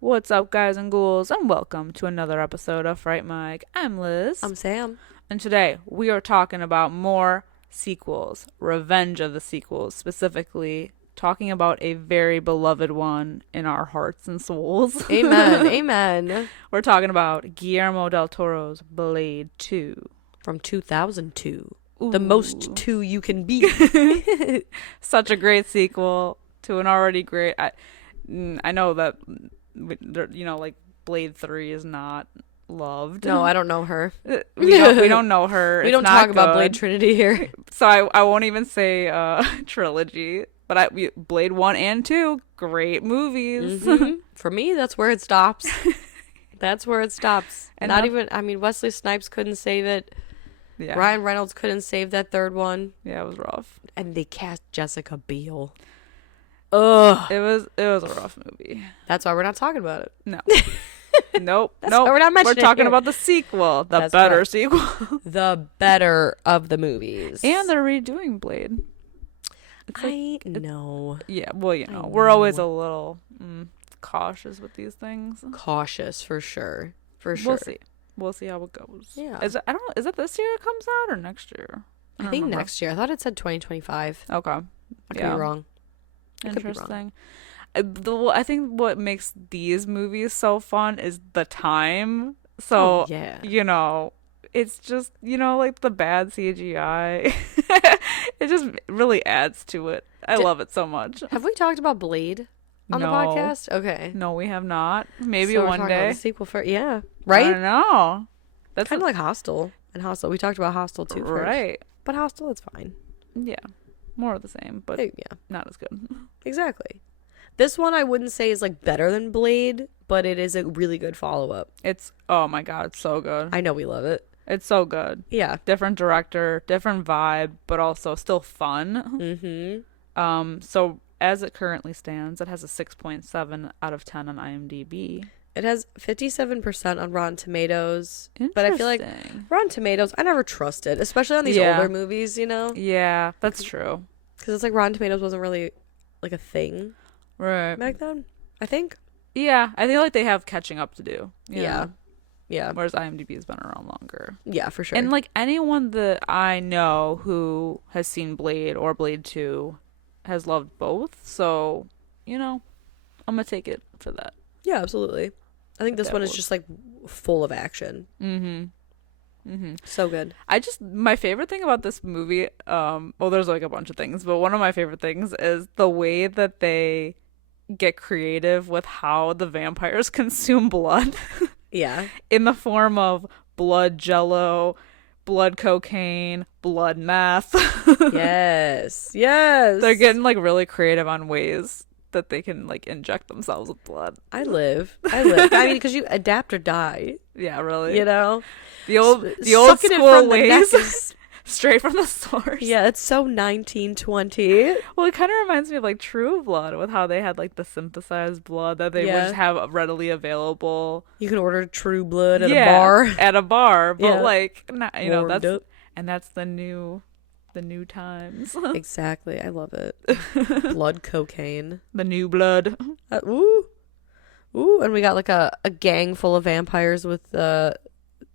What's up, guys and ghouls, and welcome to another episode of Fright Mic. I'm Liz. I'm Sam. And today we are talking about more sequels, revenge of the sequels, specifically talking about a very beloved one in our hearts and souls. Amen. Amen. We're talking about Guillermo del Toro's Blade 2. From 2002. Ooh. The most two you can be. Such a great sequel to an already great... I know that... like Blade 3 is not loved. No, I don't know her. We don't know her. We don't talk about Blade Trinity here. So I won't even say trilogy, but Blade 1 and 2, great movies. Mm-hmm. For me, that's where it stops. That's where it stops. And Wesley Snipes couldn't save it. Yeah. Ryan Reynolds couldn't save that third one. Yeah, it was rough. And they cast Jessica Biel. Ugh. It was a rough movie. That's why we're not talking about it. No. Nope. That's why we're not mentioning We're talking it about the sequel, That's better right. sequel. The better of the movies. And they're redoing Blade. I know. Yeah, well, we're always a little cautious with these things. Cautious, for sure. For sure. We'll see how it goes. Yeah. Is it this year it comes out or next year? I think next year. I thought it said 2025. Okay. I could be wrong. Interesting. I think what makes these movies so fun is the time. So, it's just, like the bad CGI. It just really adds to it. I love it so much. Have we talked about Blade on the podcast? Okay. No, we have not. Maybe so one we're day. about the sequel for right? I don't know. That's kind of like Hostel. And Hostel, we talked about Hostel too first. Right. But Hostel, it's fine. Yeah. More of the same, but not as good. Exactly. This one I wouldn't say is like better than Blade, but it is a really good follow-up. Oh my god, it's so good. I know we love it. It's so good. Yeah. Different director, different vibe, but also still fun. Mm-hmm. So as it currently stands, it has a 6.7 out of 10 on IMDb. It has 57% on Rotten Tomatoes. But I feel like Rotten Tomatoes, I never trusted, especially on these older movies, Yeah, that's true. Because it's like Rotten Tomatoes wasn't really like a thing back then, I think. Yeah, I feel like they have catching up to do. Yeah. Whereas IMDb has been around longer. Yeah, for sure. And like anyone that I know who has seen Blade or Blade 2 has loved both. So, I'm going to take it for that. Yeah, absolutely. I think this one is just like full of action. So good. My favorite thing about this movie, there's like a bunch of things, but one of my favorite things is the way that they get creative with how the vampires consume blood. Yeah. In the form of blood jello, blood cocaine, blood meth. Yes. They're getting like really creative on ways that they can like inject themselves with blood. I live. I mean, because you adapt or die. Yeah, really. The old school ways. Straight from the source. Yeah, it's so 1920. Well, it kind of reminds me of like True Blood with how they had like the synthesized blood that they would just have readily available. You can order True Blood at a bar. At a bar, but that's the new times. Exactly. I love it. Blood cocaine. The new blood. Ooh, and we got like a gang full of vampires with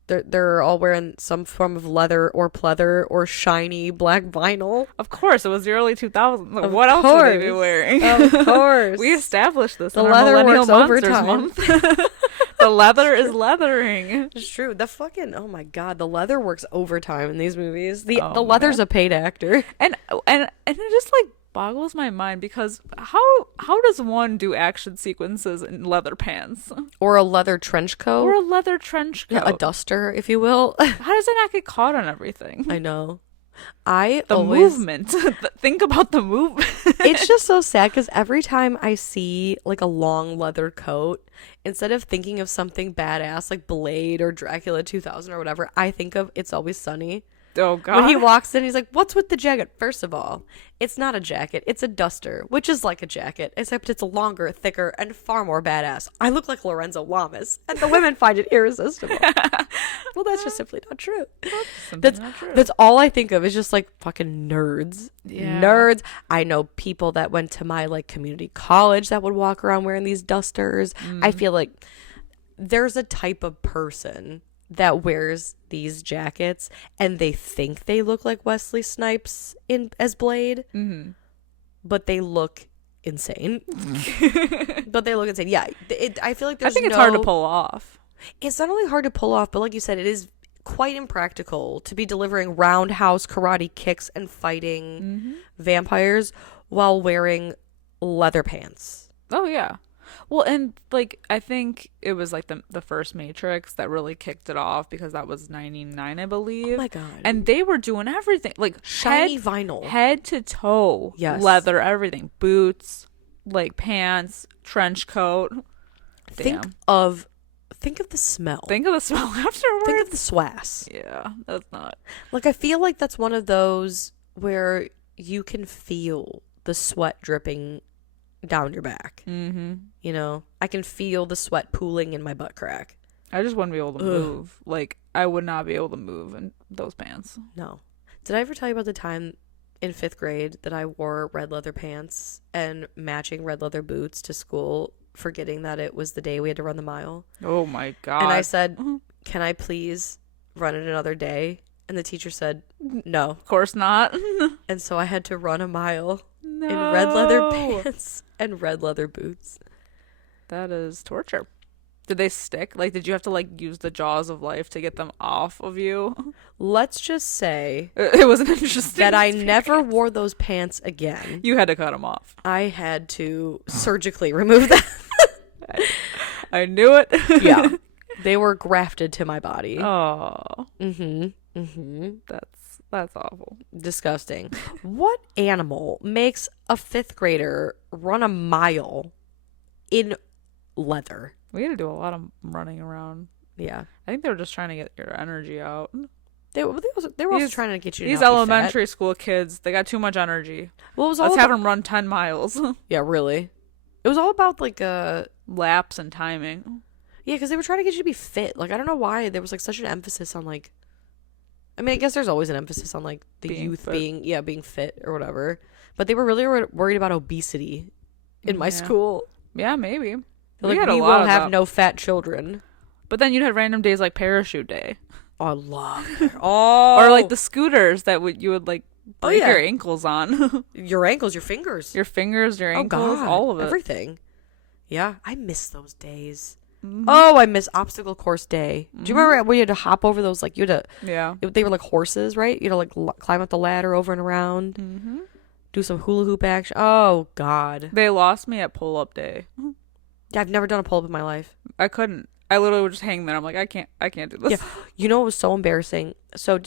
they're all wearing some form of leather or pleather or shiny black vinyl. Of course, it was the early 2000s. What else would they be wearing? Of course. We established this. The in leather our works Monsters overtime. Month. The leather is leathering. It's true. Oh my god, the leather works overtime in these movies. The leather's a paid actor. And it just like boggles my mind because how does one do action sequences in leather pants or a leather trench coat yeah, a duster, if you will? How does it not get caught on everything? I know. Movement. Think about the movement. It's just so sad because every time I see like a long leather coat, instead of thinking of something badass like Blade or Dracula 2000 or whatever, I think of It's Always Sunny. Oh, God. When he walks in, he's like, what's with the jacket? First of all, it's not a jacket. It's a duster, which is like a jacket, except it's longer, thicker, and far more badass. I look like Lorenzo Lamas, and the women find it irresistible. Well, that's just simply not true. That's all I think of is just like fucking nerds. Yeah. Nerds. I know people that went to my like community college that would walk around wearing these dusters. I feel like there's a type of person that wears these jackets and they think they look like Wesley Snipes as Blade, but they look insane. But they look insane. Yeah, I feel like I think it's hard to pull off. It's not only hard to pull off, but like you said, it is quite impractical to be delivering roundhouse karate kicks and fighting vampires while wearing leather pants. Oh, yeah. Well, and like I think it was like the first Matrix that really kicked it off because that was 99, I believe. Oh my God. And they were doing everything like shiny vinyl, head to toe, leather, everything, boots, like pants, trench coat. Think of the smell. Think of the smell afterwards. Think of the swass. Yeah, that's not like I feel like that's one of those where you can feel the sweat dripping down your back. You know, I can feel the sweat pooling in my butt crack. I just wouldn't be able to move. Like I would not be able to move in those pants. No. Did I ever tell you about the time in 5th grade that I wore red leather pants and matching red leather boots to school, forgetting that it was the day we had to run the mile? Oh my God. And I said, can I please run it another day? And the teacher said, no. Of course not. And so I had to run a mile in red leather pants and red leather boots. That is torture. Did they stick? Like, did you have to like use the jaws of life to get them off of you? Let's just say it was an interesting that I never wore those pants again. You had to cut them off. I had to surgically remove them. I knew it. Yeah. They were grafted to my body. Oh. That's awful. Disgusting. What animal makes a 5th grader run a mile in leather? We had to do a lot of running around. Yeah. I think they were just trying to get your energy out. They were also trying to get you to these elementary school kids, they got too much energy. Well, let's have them run 10 miles. Yeah, really. It was all about like laps and timing. Yeah, because they were trying to get you to be fit. Like, I don't know why there was like such an emphasis on like, I mean, I guess there's always an emphasis on like the youth being fit or whatever. But they were really worried about obesity in my school. Yeah, maybe. Like, we will have no fat children. But then you'd have random days like parachute day. Oh, I love it. Oh. Or like the scooters that you would like break your ankles on. Your ankles, your fingers. Your fingers, your ankles, all of it. Everything. Yeah, I miss those days. Oh, I miss obstacle course day. Do you remember when you had to hop over those, like, you had to, they were like horses, right? You had to like climb up the ladder over and around, do some hula hoop action. Oh, God. They lost me at pull-up day. Yeah, I've never done a pull-up in my life. I couldn't. I literally would just hang there. I'm like, I can't do this. Yeah. You know what was so embarrassing? So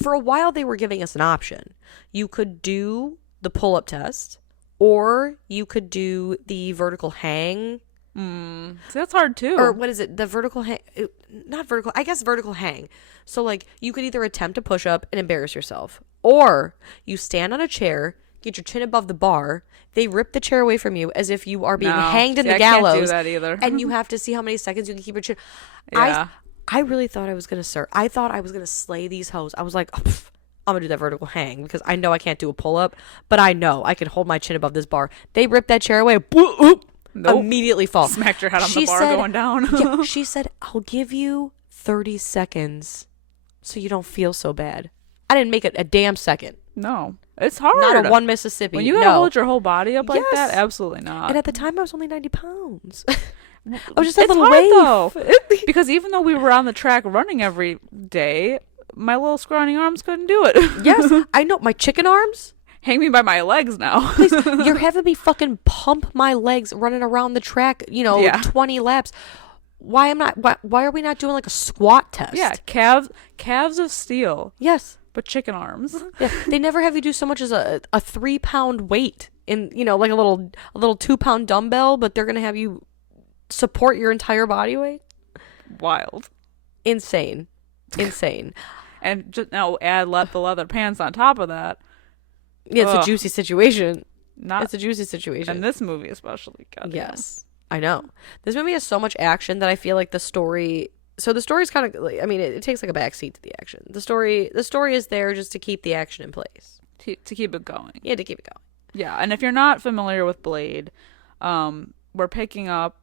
for a while they were giving us an option. You could do the pull-up test, or you could do the vertical hang. See, that's hard too. Or what is it? The vertical hang? Not vertical. I guess vertical hang. So like you could either attempt a push-up and embarrass yourself, or you stand on a chair, get your chin above the bar. They rip the chair away from you as if you are being hanged in the gallows. I can't do that either. And you have to see how many seconds you can keep your chin. Yeah. I really thought I was gonna I thought I was gonna slay these hoes. I was like, I'm gonna do that vertical hang because I know I can't do a pull-up, but I know I can hold my chin above this bar. They ripped that chair away. Nope. Immediately fall. Smacked your head on the bar going down. Yeah, she said, I'll give you 30 seconds so you don't feel so bad. I didn't make it a damn second. No. It's hard. Not a one Mississippi. When you gotta hold your whole body up like that, absolutely not. And at the time, I was only 90 pounds. I was just a little waif. Though. Because even though we were on the track running every day, my little scrawny arms couldn't do it. Yes, I know. My chicken arms. Hang me by my legs now. Please, you're having me fucking pump my legs running around the track, 20 laps. Why are we not doing like a squat test? Yeah, calves of steel. Yes. But chicken arms. Yeah. They never have you do so much as a 3-pound weight in, like a little 2-pound dumbbell, but they're going to have you support your entire body weight. Wild. Insane. and just now add the leather pants on top of that. Yeah, it's a juicy situation. It's a juicy situation. In this movie especially. Goddamn. Yes, I know. This movie has so much action that I feel like the story... So the story's kind of... I mean, it takes like a backseat to the action. The story is there just to keep the action in place. To keep it going. Yeah, to keep it going. Yeah, and if you're not familiar with Blade, we're picking up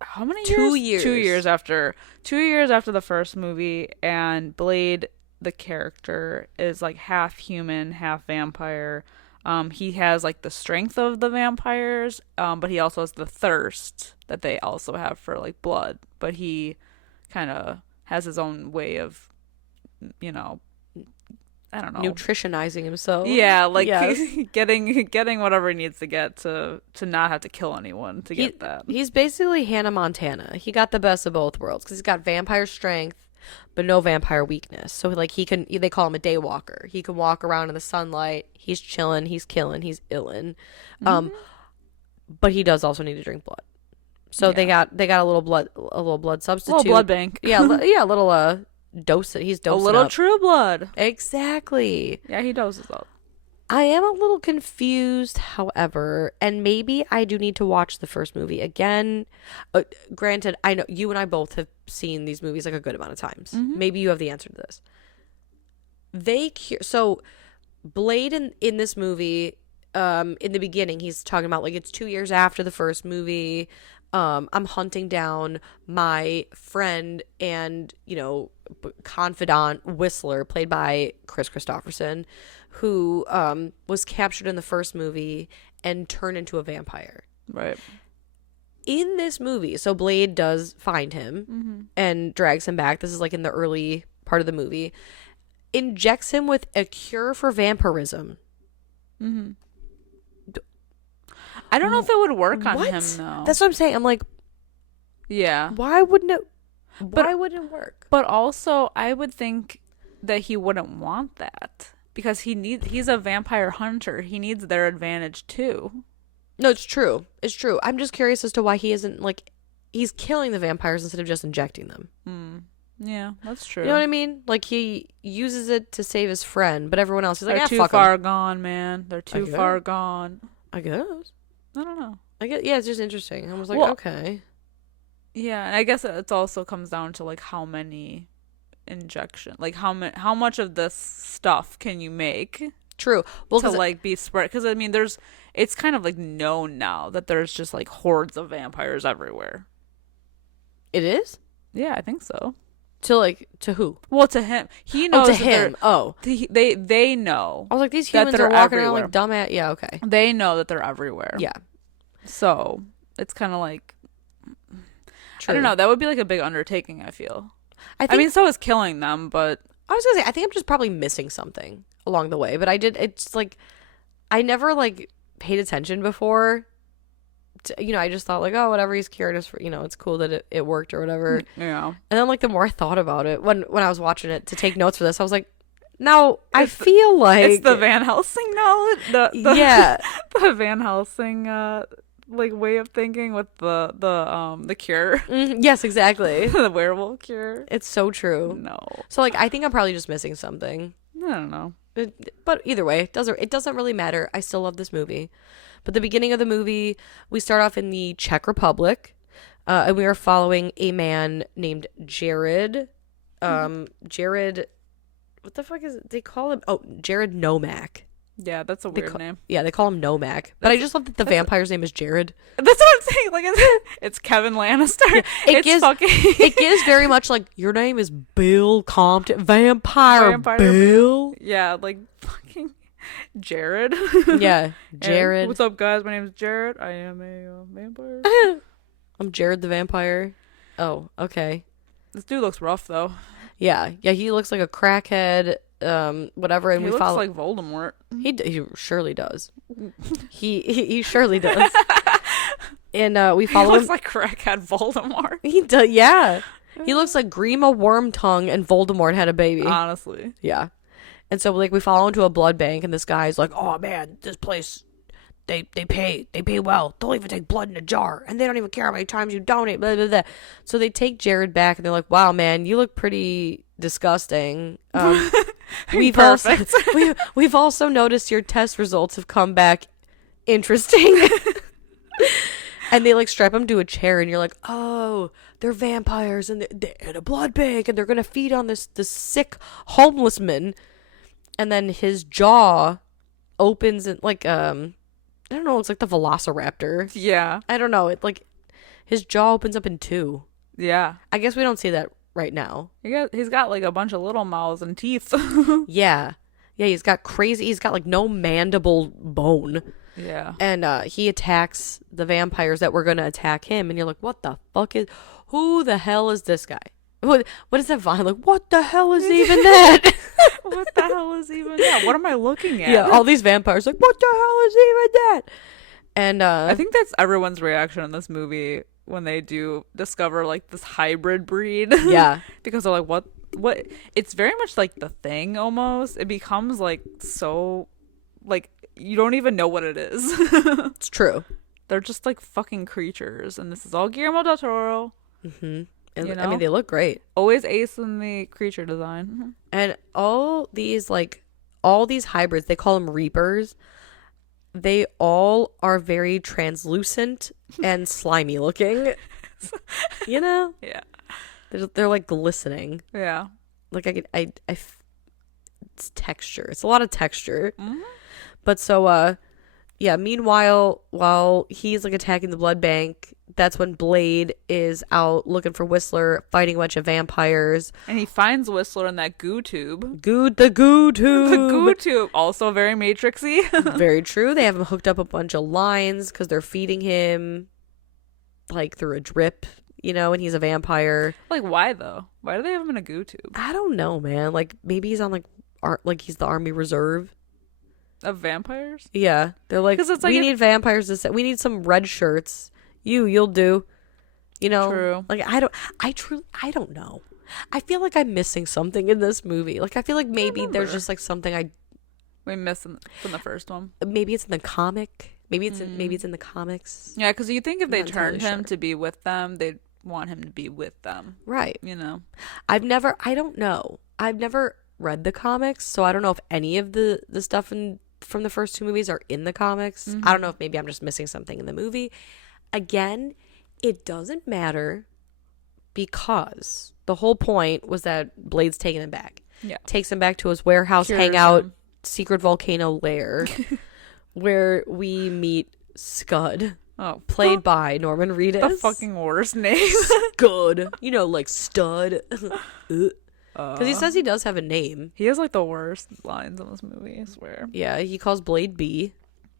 how many years? 2 years. 2 years after 2 years after the first movie, and Blade, the character, is like half human, half vampire. He has like the strength of the vampires, but he also has the thirst that they also have for like blood. But he kind of has his own way of, you know, I don't know, nutritionizing himself. Yeah, like getting whatever he needs to get to not have to kill anyone to get that. He's basically Hannah Montana. He got the best of both worlds because he's got vampire strength but no vampire weakness. So like they call him a daywalker. He can walk around in the sunlight. He's chilling, he's killing, he's illin'. But he does also need to drink blood. So they got a little blood substitute. A little blood bank. Yeah, a little dose it. He's dosing a little up. True Blood. Exactly. Yeah, he doses up. I am a little confused, however, and maybe I do need to watch the first movie again. Granted, I know you and I both have seen these movies like a good amount of times. Mm-hmm. Maybe you have the answer to this. So Blade in this movie, in the beginning, he's talking about like it's 2 years after the first movie. I'm hunting down my friend and, confidant Whistler, played by Chris Christopherson, who was captured in the first movie and turned into a vampire. Right. In this movie, so Blade does find him and drags him back. This is like in the early part of the movie. Injects him with a cure for vampirism. Mm-hmm. I don't know if it would work on him, though. That's what I'm saying. I'm like, yeah. Why wouldn't it work? But also, I would think that he wouldn't want that because he's a vampire hunter. He needs their advantage too. No, it's true. It's true. I'm just curious as to why he isn't like he's killing the vampires instead of just injecting them. Yeah, that's true. You know what I mean? Like he uses it to save his friend, but everyone else is like, they're too far gone, man. They're too far gone. I guess. I don't know. Yeah, it's just interesting. I was like, okay. Yeah, and I guess it also comes down to like how many injection, like how much of this stuff can you make? True. Well, to like be spread, because I mean, it's kind of like known now that there's just like hordes of vampires everywhere. It is? Yeah, I think so. To who? Well, to him. He knows. To him. They know. I was like, these humans are walking around like dumbass. Yeah, okay. They know that they're everywhere. Yeah. So it's kind of like, true. I don't know. That would be like a big undertaking, I feel. I mean, so is killing them, but I was gonna say, I think I'm just probably missing something along the way. But it's like, I never like paid attention before. I just thought like, oh, whatever, he's cured us for, it's cool that it worked or whatever. Yeah. And then like the more I thought about it, when I was watching it to take notes for this, I was like, now I feel like it's the Van Helsing knowledge. The Van Helsing like way of thinking with the cure. Yes, exactly. The werewolf cure. It's so true. No. So like I think I'm probably just missing something. I don't know. But either way, it doesn't really matter. I still love this movie. But the beginning of the movie, we start off in the Czech Republic, and we are following a man named Jared. Jared, what the fuck is it? They call him? Oh, Jared Nomak. Yeah, that's a weird name. Yeah, they call him Nomak. But I just love that the vampire's name is Jared. That's what I'm saying. Like, it's Kevin Lannister. It gives very much like, your name is Bill Compton. Vampire Bill. Yeah, like fucking Jared. Yeah, Jared. And what's up, guys? My name is Jared. I am a vampire. I'm Jared the vampire. Oh, okay. This dude looks rough, though. Yeah, he looks like a crackhead. Whatever, and he looks like Voldemort. He surely does. he surely does. And we follow him. He looks like crackhead Voldemort. He does. Yeah, he looks like Grima Wormtongue and Voldemort had a baby. Honestly. Yeah. And so like we follow him to a blood bank, and this guy's like, "Oh man, this place they pay well. They'll even take blood in a jar, and they don't even care how many times you donate. Blah, blah, blah. So they take Jared back, and they're like, "Wow, man, you look pretty disgusting." We've also noticed your test results have come back interesting. And they like strap him to a chair, and you're like, "Oh, they're vampires, and they're in a blood bank, and they're gonna feed on this sick homeless man." And then his jaw opens and like I don't know, it's like the Velociraptor. Yeah. I don't know. It like his jaw opens up in two. Yeah. I guess we don't see that right now. He's got like a bunch of little mouths and teeth. Yeah. Yeah, he's got like no mandible bone. Yeah. And he attacks the vampires that were going to attack him. And you're like, what the fuck who the hell is this guy? What is that vine? Like, what the hell is even that? What the hell is even that? What am I looking at? Yeah, all these vampires like, what the hell is even that? And I think that's everyone's reaction in this movie when they do discover like this hybrid breed. Yeah. Because they're like, what? It's very much like The Thing almost. It becomes like so like you don't even know what it is. It's true. They're just like fucking creatures, and this is all Guillermo del Toro. Mm-hmm. And, you know? I mean, they look great. Always ace in the creature design. And all these hybrids, they call them Reapers. They all are very translucent and slimy looking. You know? Yeah. They're like glistening. Yeah. Like it's texture. It's a lot of texture. Mm-hmm. But so, yeah, meanwhile, while he's like attacking the blood bank, that's when Blade is out looking for Whistler, fighting a bunch of vampires. And he finds Whistler in that goo tube. The goo tube. The goo tube. Also very Matrixy. Very true. They have him hooked up a bunch of lines because they're feeding him like through a drip, you know, and he's a vampire. Like, why though? Why do they have him in a goo tube? I don't know, man. Like, maybe he's on like he's the Army Reserve. Of vampires? Yeah. They're like, we need vampires we need some red shirts. You'll do. You know? True. Like, I don't know. I feel like I'm missing something in this movie. Like, I feel like maybe there's just like something we missed from the first one. Maybe it's in the comic. Maybe it's in the comics. Yeah, because you think if they turned him to be with them, they'd want him to be with them. Right. You know? I don't know. I've never read the comics, so I don't know if any of the stuff from the first two movies are in the comics. Mm-hmm. I don't know if maybe I'm just missing something in the movie. Again, it doesn't matter because the whole point was that Blade's taking him back. Yeah. Takes him back to his warehouse, Cures hangout, him. secret volcano lair, where we meet Scud. Oh, played by Norman Reedus. The fucking worst name. Scud. You know, like stud. Because he says he does have a name. He has like the worst lines in this movie, I swear. Yeah, he calls Blade B.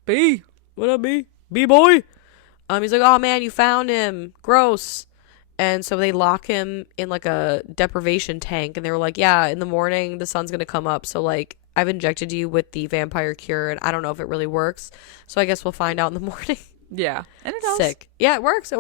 B. What up, B? B boy. He's like, oh man, you found him. Gross. And so they lock him in like a deprivation tank, and they were like, yeah, in the morning the sun's gonna come up, so like I've injected you with the vampire cure, and I don't know if it really works, so I guess we'll find out in the morning. Yeah. And it does. Sick. Yeah, it works.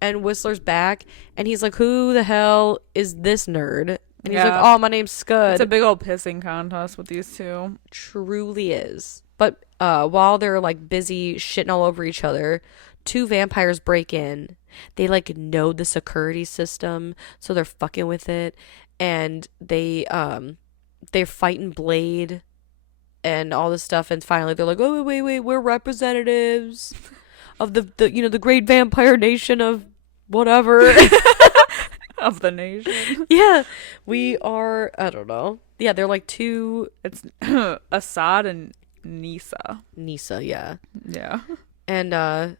And Whistler's back, and he's like, who the hell is this nerd? And he's like, oh, my name's Scud. It's a big old pissing contest with these two. Truly is. But while they're like busy shitting all over each other, two vampires break in. They like know the security system, so they're fucking with it, and they're fighting Blade and all this stuff. And finally, they're like, oh wait, we're representatives of the great vampire nation of whatever. Of the nation. Yeah, we are. I don't know. Yeah, they're like two. It's Assad and Nisa. Yeah. Yeah. And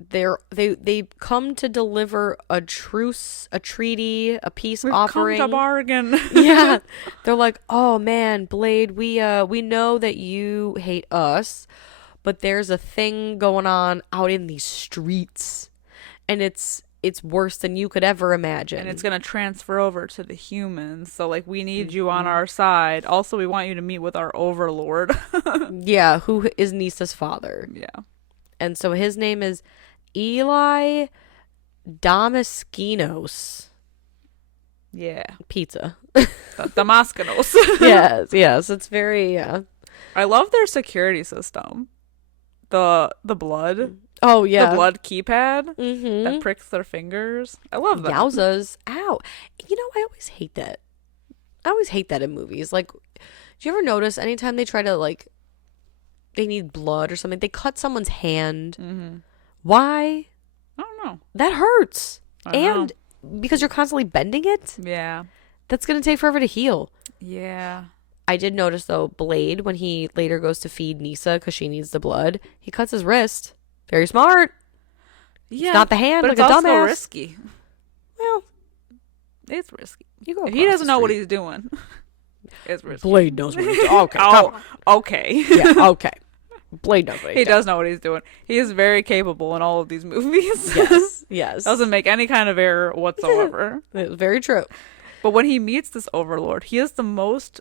they come to deliver a truce, a treaty, a peace offering. Come to bargain. Yeah, they're like, oh man, Blade, we know that you hate us, but there's a thing going on out in these streets, and it's worse than you could ever imagine. And it's going to transfer over to the humans. So, like, we need you on our side. Also, we want you to meet with our overlord. Yeah, who is Nisa's father. Yeah. And so his name is Eli Damaskinos. Yeah. Pizza. Damaskinos. Yes. It's very, yeah. I love their security system. the blood. Oh yeah, the blood keypad that pricks their fingers. I love that. Yowzas! Ow! I always hate that. I always hate that in movies. Like, do you ever notice anytime they try to like, they need blood or something, they cut someone's hand? Why? I don't know. That hurts. And because you're constantly bending it. Yeah. That's gonna take forever to heal. Yeah. I did notice though, Blade, when he later goes to feed Nisa because she needs the blood, he cuts his wrist. Very smart. Yeah. It's not the hand, but like it's a also dumbass. Risky. Well, it's risky. You go. If he doesn't know what he's doing, it's risky. Blade knows what he's doing. Okay. Okay. Yeah. Okay. Blade knows what he does know what he's doing. He is very capable in all of these movies. Yes. Yes. Doesn't make any kind of error whatsoever. It's very true. But when he meets this overlord, he is the most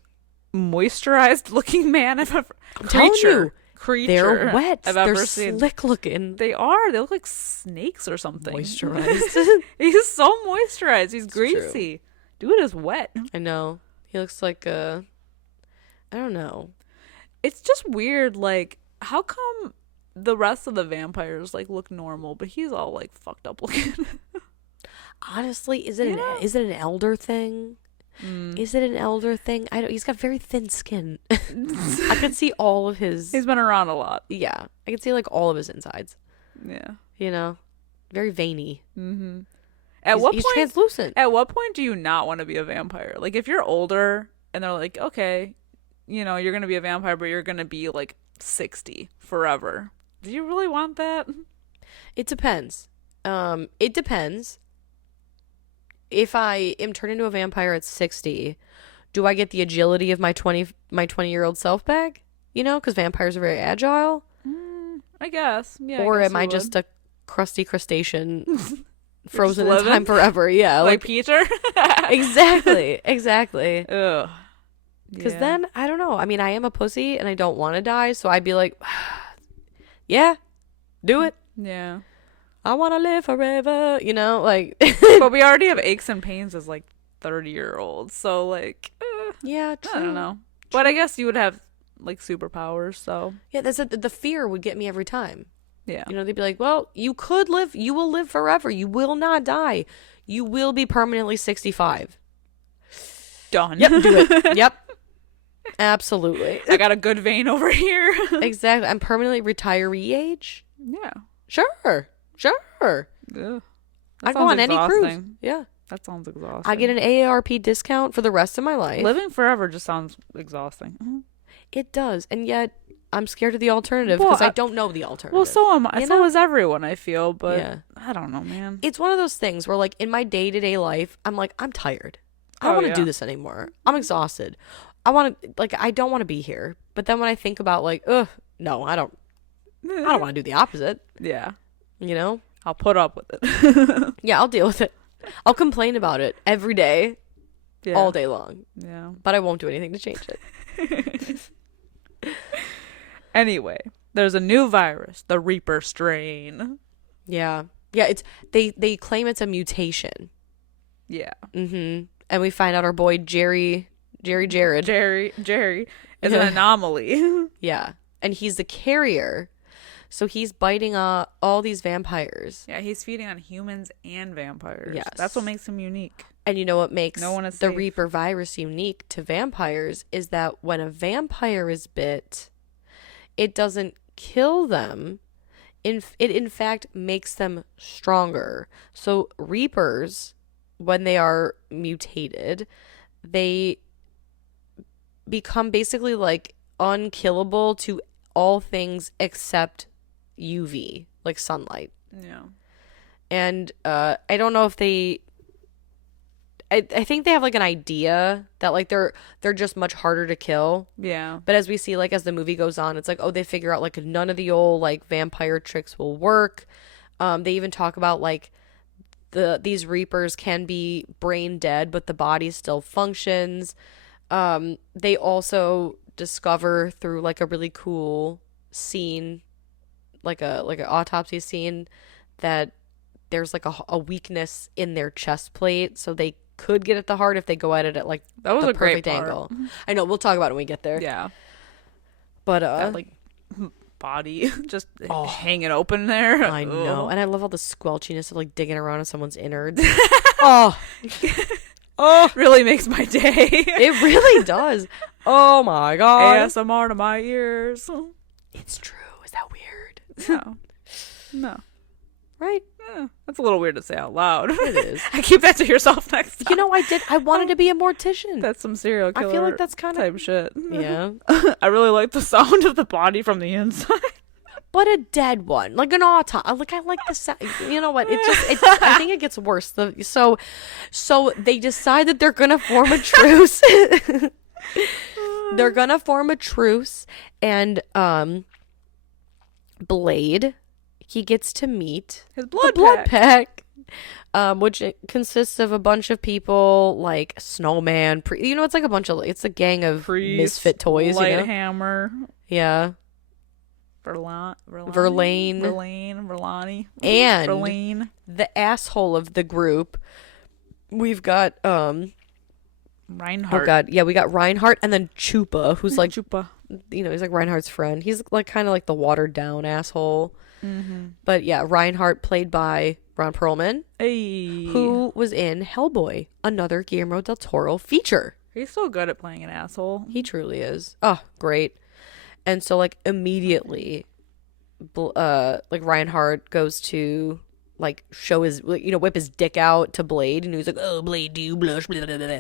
moisturized looking man I've ever. I'm telling you. They're wet. I've They're ever seen. Slick looking. They are. They look like snakes or something. Moisturized. He's so moisturized. He's It's greasy. Dude is wet. I know. He looks like I don't know. It's just weird. Like, how come the rest of the vampires like look normal, but he's all like fucked up looking? Honestly, is it an elder thing? Is it an elder thing? I don't. He's got very thin skin. I could see all of his. He's been around a lot. Yeah, I could see like all of his insides. Yeah, very veiny. He's translucent. At what point do you not want to be a vampire? Like, if you're older and they're like, okay, you're gonna be a vampire, but you're gonna be like 60 forever. Do you really want that? It depends. It depends. If I am turned into a vampire at 60, do I get the agility of my 20-year-old self back? Because vampires are very agile. I guess. Yeah. Or am I just a crusty crustacean frozen in time forever? Yeah. Like Peter? Exactly. Ugh. Because Yeah. then, I don't know. I mean, I am a pussy and I don't want to die. So I'd be like, yeah, do it. Yeah. I want to live forever, like. But we already have aches and pains as like 30-year-olds. So like, yeah, true. I don't know. But I guess you would have like superpowers. So yeah, the fear would get me every time. yeah. They'd be like, well, you could live. You will live forever. You will not die. You will be permanently 65. Done. Yep, do it. Yep. Absolutely. I got a good vein over here. Exactly. I'm permanently retiree age. Yeah. Sure. Ugh. I go on any cruise. Yeah. That sounds exhausting. I get an AARP discount for the rest of my life. Living forever just sounds exhausting. It does. And yet I'm scared of the alternative because I don't know the alternative. Well, so am I. So is everyone, I feel. But yeah. I don't know, man. It's one of those things where like in my day-to-day life, I'm like, I'm tired. I don't want to do this anymore. I'm exhausted. I don't want to be here. But then when I think about like, no, I don't want to do the opposite. Yeah. I'll put up with it. Yeah, I'll deal with it. I'll complain about it every day, all day long. Yeah. But I won't do anything to change it. Anyway, there's a new virus, the Reaper strain. Yeah. Yeah, they claim it's a mutation. Yeah. Mm-hmm. And we find out our boy Jerry is an anomaly. Yeah. And he's the carrier. So he's biting all these vampires. Yeah, he's feeding on humans and vampires. Yes. That's what makes him unique. And you know what makes the safe. Reaper virus unique to vampires is that when a vampire is bit, it doesn't kill them. It in fact makes them stronger. So Reapers, when they are mutated, they become basically like unkillable to all things except UV, like sunlight. Yeah. And I don't know if I think they have like an idea that like they're just much harder to kill. Yeah. But as we see, like as the movie goes on, it's like, oh, they figure out like none of the old like vampire tricks will work. They even talk about like these Reapers can be brain dead, but the body still functions. They also discover through like a really cool scene, like an autopsy scene, that there's like a weakness in their chest plate, so they could get at the heart if they go at it at like that was the a great perfect angle. I know, we'll talk about it when we get there. Yeah. But that, like body just hanging open there. I know. And I love all the squelchiness of like digging around in someone's innards. Oh. Really makes my day. It really does. Oh my God. ASMR to my ears. It's true. Is that weird? No. Right? Yeah, that's a little weird to say out loud. It is. Keep that to yourself next time. You know, I wanted to be a mortician. That's some serial killer. I feel like that's kind of type shit. Yeah. I really like the sound of the body from the inside. But a dead one, like an autopsy. Like I like the sound. You know what? I think it gets worse. So they decide that they're gonna form a truce. They're gonna form a truce, and Blade, he gets to meet his blood pack. Which consists of a bunch of people like Snowman. It's like it's a gang of misfit toys. Lighthammer. Yeah. Verlaine. And the asshole of the group. We've got Reinhardt. Oh God, yeah, we got Reinhardt, and then Chupa, who's like Chupa. He's like Reinhardt's friend. He's like kind of like the watered down asshole. Mm-hmm. But yeah, Reinhardt played by Ron Perlman, who was in Hellboy, another Guillermo del Toro feature. He's so good at playing an asshole. He truly is. Oh, great. And so like immediately, like Reinhardt goes to like show his, whip his dick out to Blade, and he's like, "Oh, Blade, do you blush?" Blah, blah, blah, blah.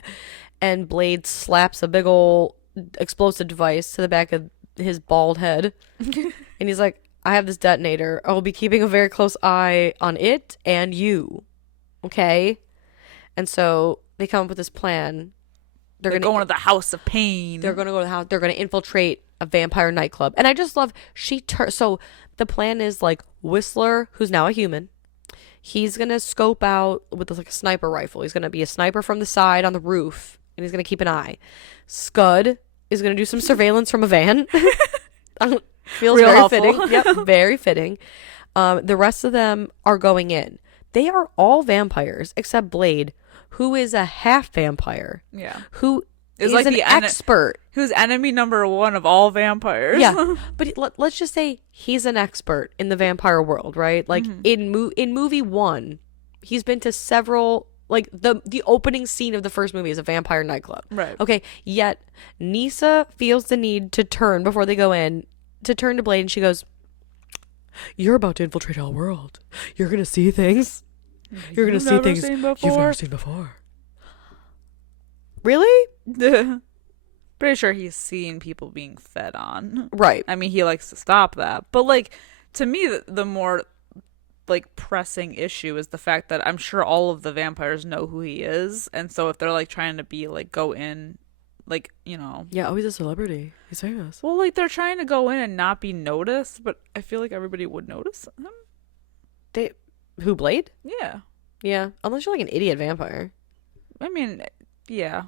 And Blade slaps a big ol' explosive device to the back of his bald head, and he's like, "I have this detonator. I will be keeping a very close eye on it and you, okay?" And so they come up with this plan. They're going to the House of Pain. They're going to go to the house. They're going to infiltrate a vampire nightclub. And I just love, so the plan is like Whistler, who's now a human, he's going to scope out with like a sniper rifle. He's going to be a sniper from the side on the roof, and he's going to keep an eye. Scud is going to do some surveillance from a van. Feels real very helpful. fitting. Yep, very fitting. The rest of them are going in. They are all vampires except Blade, who is a half vampire. Yeah. Who is like an the expert. Who's enemy number one of all vampires. Yeah. But let's just say he's an expert in the vampire world, right? Like in movie 1, he's been to several, like the opening scene of the first movie is a vampire nightclub. Right. Okay. Yet Nisa feels the need to turn before they go in, to turn to Blade, and she goes, "You're about to infiltrate our world. You're going to see things. You're going to see things you've never seen before." Really? Pretty sure he's seen people being fed on. Right. I mean, he likes to stop that. But, like, to me, the more, like, pressing issue is the fact that I'm sure all of the vampires know who he is. And so if they're, like, trying to be, like, go in, like, Yeah, oh, he's a celebrity. He's famous. Well, like, they're trying to go in and not be noticed, but I feel like everybody would notice him. Who, Blade? Yeah. Yeah, unless you're, like, an idiot vampire. I mean, yeah.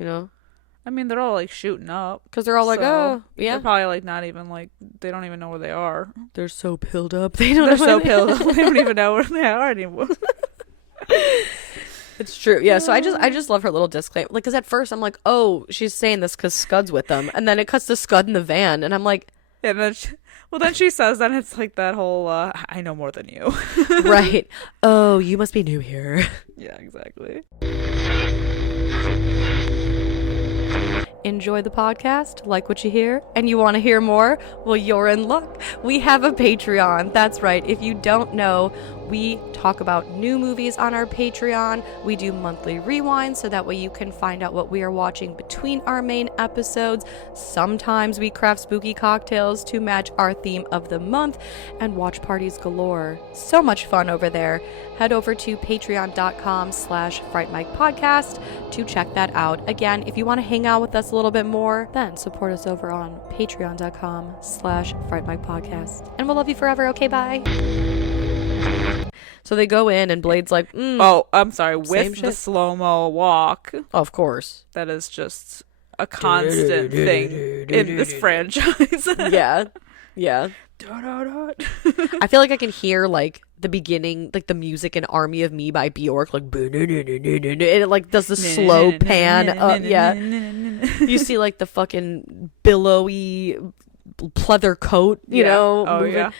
I mean, they're all, like, shooting up. Because they're all like, oh, yeah. They're probably, like, not even, like, they don't even know where they are. They're so pilled up. They're so pilled up. They don't even know where they are anymore. It's true. Yeah, so I just love her little disclaimer. Like, because at first I'm like, oh, she's saying this because Scud's with them. And then it cuts to Scud in the van. And I'm like... And then then she says that it's like that whole, I know more than you. Right. Oh, you must be new here. Yeah, exactly. Enjoy the podcast, like what you hear, and you want to hear more? Well, you're in luck. We have a Patreon. That's right. If you don't know, we talk about new movies on our Patreon. We do monthly rewinds, so that way you can find out what we are watching between our main episodes. Sometimes we craft spooky cocktails to match our theme of the month, and watch parties galore. So much fun over there. Head over to patreon.com/Fright Mic podcast to check that out. Again, if you want to hang out with us a little bit more, then support us over on patreon.com/Fright Mic podcast. And we'll love you forever. Okay, bye. So they go in, and Blade's like, oh, I'm sorry, with the slow-mo walk. Of course. That is just a constant thing in this franchise. Yeah. Yeah. I feel like I can hear like the beginning, like the music in Army of Me by Bjork, like, and it like does the slow pan up. Yeah. You see like the fucking billowy pleather coat, you know. Oh, moving.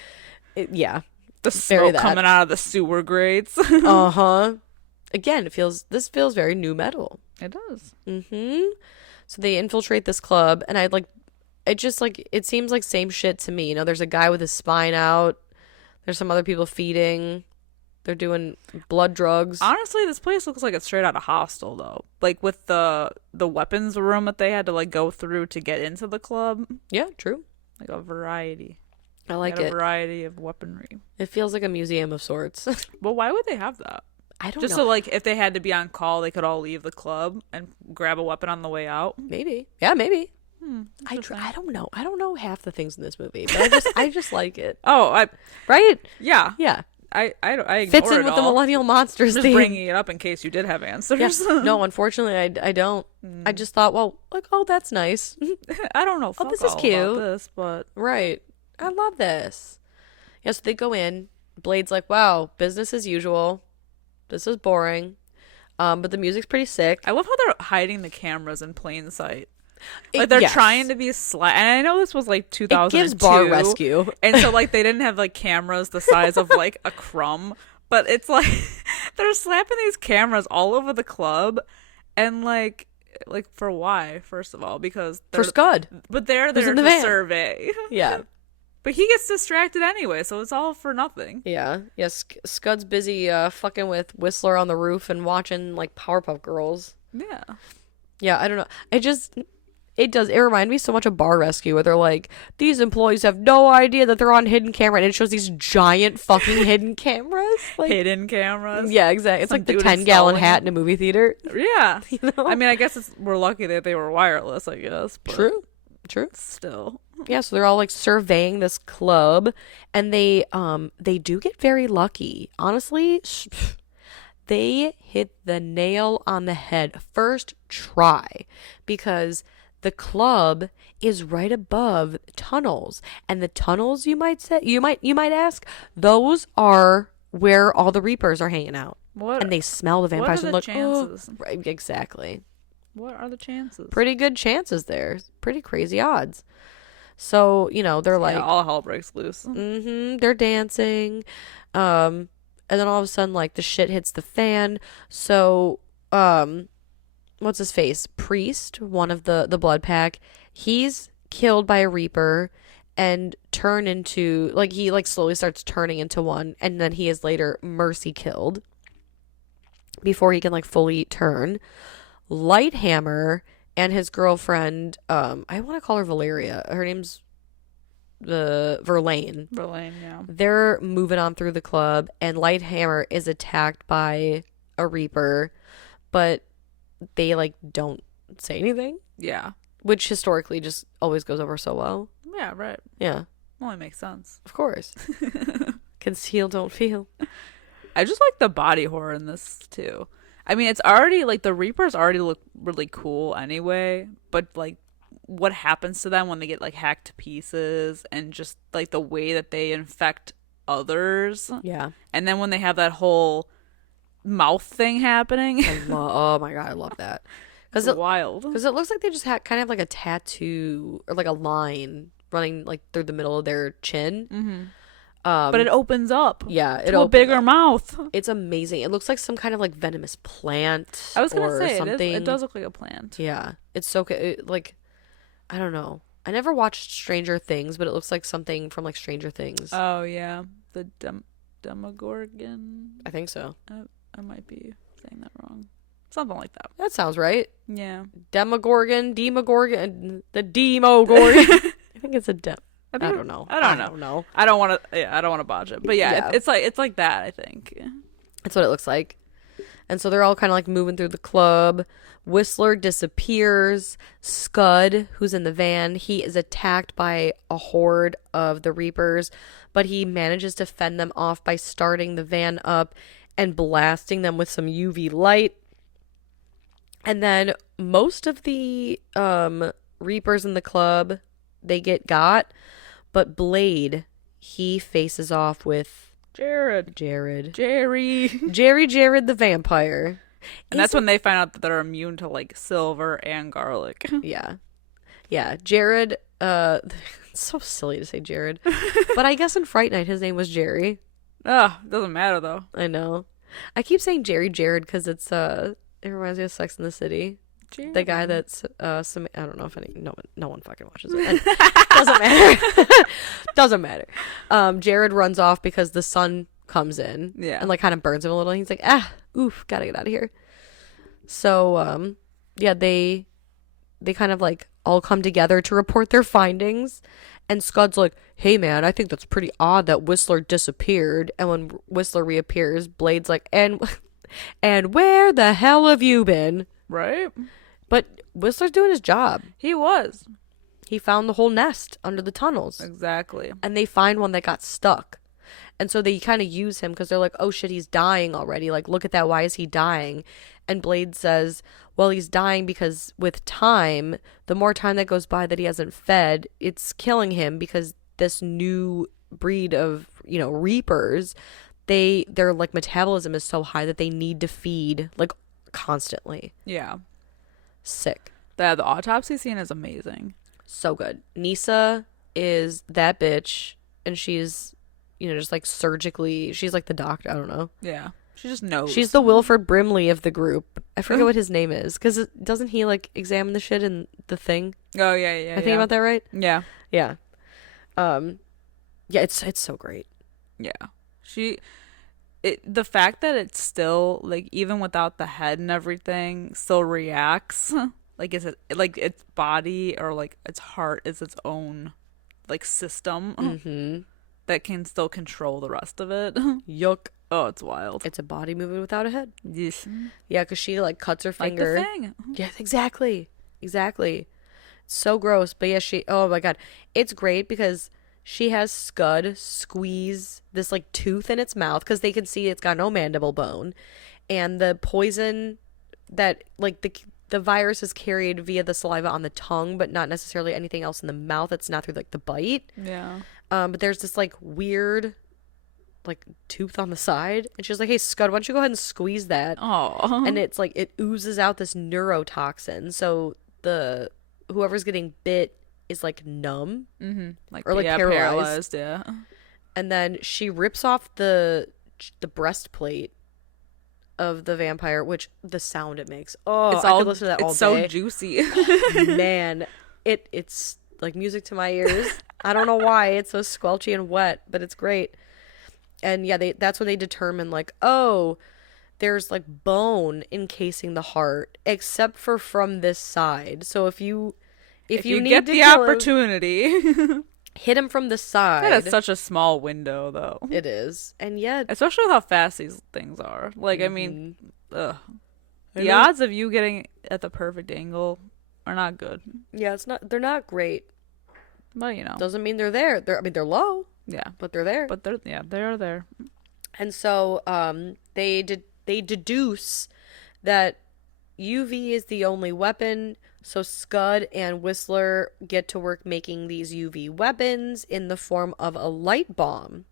Yeah. The smoke coming out of the sewer grates. Uh-huh. Again, this feels very new metal. It does. Mm-hmm. So they infiltrate this club, and it seems like same shit to me. You know, there's a guy with his spine out. There's some other people feeding. They're doing blood drugs. Honestly, this place looks like it's straight out of Hostel, though. Like, with the weapons room that they had to, like, go through to get into the club. Yeah, true. Like, a variety. I like it. A variety of weaponry. It feels like a museum of sorts. But why would they have that? I don't know. Just so, like, if they had to be on call, they could all leave the club and grab a weapon on the way out? Maybe. Yeah, maybe. I don't know. I don't know half the things in this movie, but I just like it. Oh, right? Yeah. Yeah. I fits in with the Millennial Monsters theme. Just bringing it up in case you did have answers. Yeah. No, unfortunately, I don't. I just thought, well, like, oh, that's nice. I don't know. Oh, this is cute. About this, but right. I love this. Yeah, so they go in. Blade's like, wow, business as usual. This is boring. But the music's pretty sick. I love how they're hiding the cameras in plain sight. Like, they're trying to be and I know this was like 2002. It gives Bar Rescue. And so, like, they didn't have like cameras the size of like a crumb, but it's like they're slapping these cameras all over the club, and like for why? First of all, because for Scud. But they're there to survey. Yeah. But he gets distracted anyway, so it's all for nothing. Yeah. Yes, Scud's busy fucking with Whistler on the roof and watching like Powerpuff Girls. Yeah. Yeah, I don't know. It reminded me so much of Bar Rescue, where they're like, these employees have no idea that they're on hidden camera, and it shows these giant fucking hidden cameras. Like, hidden cameras? Yeah, exactly. It's like the 10-gallon hat in a movie theater. Yeah. You know? I mean, I guess we're lucky that they were wireless, I guess. But True. Still. Yeah, so they're all like surveying this club, and they do get very lucky. Honestly, they hit the nail on the head first try, because the club is right above tunnels, and the tunnels, you might ask, those are where all the Reapers are hanging out. What? And they smell the vampires and look. Chances? Oh, right, exactly. What are the chances? Pretty good chances there. Pretty crazy odds. So, you know, they're like, all hell breaks loose. They're dancing, and then all of a sudden, like, the shit hits the fan. So, what's his face? Priest, one of the blood pack, he's killed by a Reaper and turned into, like, he like slowly starts turning into one, and then he is later mercy killed before he can like fully turn. Lighthammer and his girlfriend, I want to call her Valeria. Her name's Verlaine. Verlaine, yeah. They're moving on through the club, and Lighthammer is attacked by a Reaper, but they like don't say anything. Yeah. Which historically just always goes over so well. Yeah, right. Yeah. Only makes sense. Of course. Conceal, don't feel. I just like the body horror in this too. I mean, it's already like the Reapers already look really cool anyway, but like what happens to them when they get like hacked to pieces, and just like the way that they infect others. Yeah. And then when they have that whole mouth thing happening. Oh my god, I love that. It's wild. Because it looks like they just kind of like a tattoo or like a line running like through the middle of their chin. Mm-hmm. But it opens up. Yeah, to a bigger mouth. It's amazing. It looks like some kind of like venomous plant. I was gonna say something. It does look like a plant. Yeah, it's so like, I don't know. I never watched Stranger Things, but it looks like something from like Stranger Things. Oh yeah, the Demogorgon. I think so. I might be saying that wrong. Something like that. That sounds right. Yeah. Demogorgon, the Demogorgon. I think it's a I don't know. I don't know. I don't want to botch it. But yeah. It's like that, I think. That's what it looks like. And so they're all kind of like moving through the club. Whistler disappears. Scud, who's in the van, he is attacked by a horde of the Reapers, but he manages to fend them off by starting the van up and blasting them with some UV light. And then most of the Reapers in the club, they get got, but Blade, he faces off with Jerry the vampire. And that's when they find out that they're immune to like silver and garlic. Yeah. Jared, It's so silly to say Jared. But I guess in Fright Night his name was Jerry. Ugh, doesn't matter though. I know. I keep saying Jared because it reminds me of Sex in the City. Jared. The guy that's I don't know if no one fucking watches it. Doesn't matter. Doesn't matter. Jared runs off because the sun comes in. Yeah. And like kind of burns him a little. He's like, oof, gotta get out of here. So yeah, they kind of like all come together to report their findings. And Scud's like, hey man, I think that's pretty odd that Whistler disappeared. And when Whistler reappears, Blade's like, and where the hell have you been? Right? But Whistler's doing his job. He was. He found the whole nest under the tunnels. Exactly. And they find one that got stuck. And so they kind of use him because they're like, oh shit, he's dying already. Like, look at that. Why is he dying? And Blade says, well, he's dying because with time, the more time that goes by that he hasn't fed, it's killing him because this new breed of, reapers, their like metabolism is so high that they need to feed like constantly. Yeah. Sick. The autopsy scene is amazing. So good. Nisa is that bitch, and she's, just like surgically, she's like the doctor. I don't know. Yeah. She just knows. She's the Wilford Brimley of the group. I forget what his name is, because doesn't he like examine the shit in The Thing? Oh yeah. I think about that right. Yeah. Yeah. Yeah. It's so great. Yeah. The fact that it's still like even without the head and everything still reacts like its body or like its heart is its own like system that can still control the rest of it. Yuck. Oh, it's wild. It's a body moving without a head. Yes. Yeah, because she like cuts her finger. Like the Thing. Yes, exactly. It's so gross. But yeah, oh my god, it's great because she has Scud squeeze this like tooth in its mouth because they can see it's got no mandible bone, and the poison that like the virus is carried via the saliva on the tongue, but not necessarily anything else in the mouth. It's not through like the bite. Yeah. But there's this like weird like tooth on the side, and she's like, hey Scud, why don't you go ahead and squeeze that? Oh. And it's like it oozes out this neurotoxin, so whoever's getting bit is like numb, like or like paralyzed. Yeah. And then she rips off the breastplate of the vampire, which the sound it makes. Oh, I could listen to that all day. It's so juicy. Man, it's like music to my ears. I don't know why it's so squelchy and wet, but it's great. And yeah, that's when they determine like, oh, there's like bone encasing the heart, except for from this side. So if you need get the opportunity, hit him from the side. That is such a small window, though. It is, and yet, especially with how fast these things are. Like, I mean, the odds of you getting at the perfect angle are not good. Yeah, they're not great. But doesn't mean they're there. They're low. Yeah, but they're there. But they are there. And so, they deduce that UV is the only weapon. So Scud and Whistler get to work making these UV weapons in the form of a light bomb.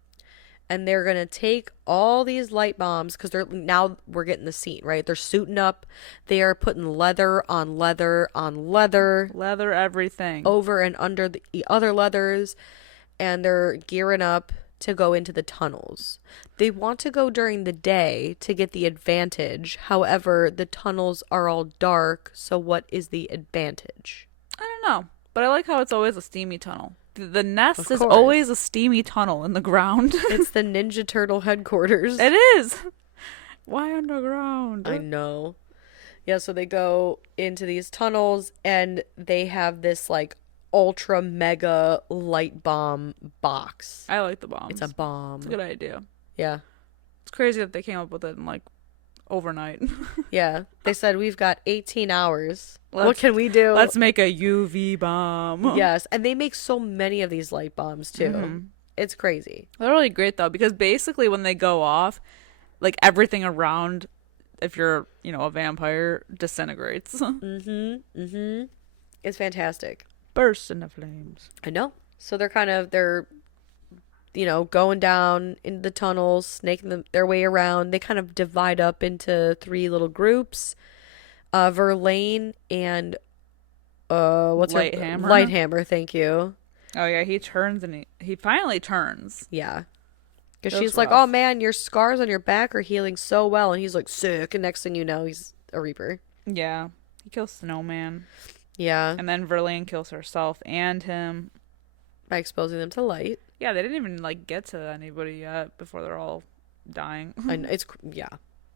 And they're going to take all these light bombs, because we're getting the scene, right? They're suiting up. They are putting leather on leather on leather. Leather everything. Over and under the other leathers. And they're gearing up to go into the tunnels. They want to go during the day to get the advantage. However, the tunnels are all dark, so what is the advantage? I don't know, but I like how it's always a steamy tunnel. The nest is always a steamy tunnel in the ground. It's the Ninja Turtle headquarters. It is. Why underground? I know. Yeah, so they go into these tunnels, and they have this like ultra mega light bomb box. I like the bomb. It's a bomb. It's a good idea. Yeah. It's crazy that they came up with it in like overnight. Yeah. They said, we've got 18 hours. What can we do? Let's make a UV bomb. Yes. And they make so many of these light bombs too. Mm-hmm. It's crazy. They're really great though, because basically when they go off, like everything around, if you're, a vampire, disintegrates. It's fantastic. Burst into flames. I know. So they're going down in the tunnels, snaking their way around. They kind of divide up into 3 little groups. Verlaine and Lighthammer, thank you. Oh yeah, he turns and he finally turns. Yeah. Because she's like, oh man, your scars on your back are healing so well. And he's like, sick. And next thing you know, he's a Reaper. Yeah. He kills Snowman. Yeah. And then Verlaine kills herself and him. By exposing them to light. Yeah, they didn't even like get to anybody yet before they're all dying. And it's, yeah.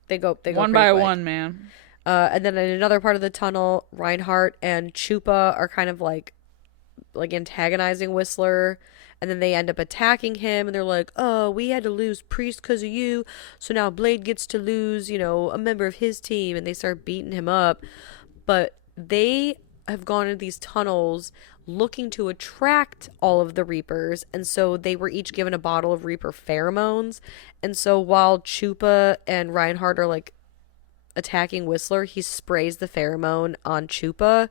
They go one by one, man. And then in another part of the tunnel, Reinhardt and Chupa are kind of like antagonizing Whistler. And then they end up attacking him, and they're like, oh, we had to lose Priest because of you, so now Blade gets to lose, a member of his team, and they start beating him up. But they have gone into these tunnels looking to attract all of the Reapers, and so they were each given a bottle of Reaper pheromones. And so while Chupa and Reinhardt are, like, attacking Whistler, he sprays the pheromone on Chupa.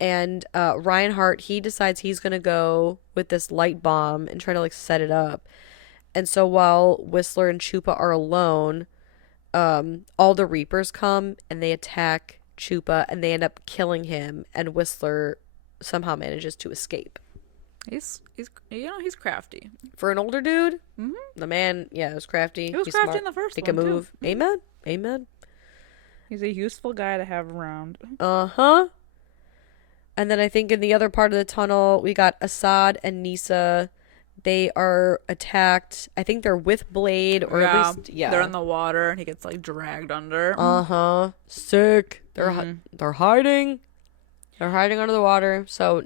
And Reinhardt, he decides he's going to go with this light bomb and try to, like, set it up. And so while Whistler and Chupa are alone, all the Reapers come and they attack Chupa and they end up killing him. And Whistler somehow manages to escape. He's crafty. For an older dude, the man, was crafty. He was crafty smart. In the first he one, can move. Too. Amen. He's a useful guy to have around. Uh-huh. And then I think in the other part of the tunnel, we got Assad and Nisa. They are attacked. I think they're with Blade, or at least, they're in the water, and he gets, like, dragged under. Uh-huh. Sick. They're hiding. They're hiding under the water. So,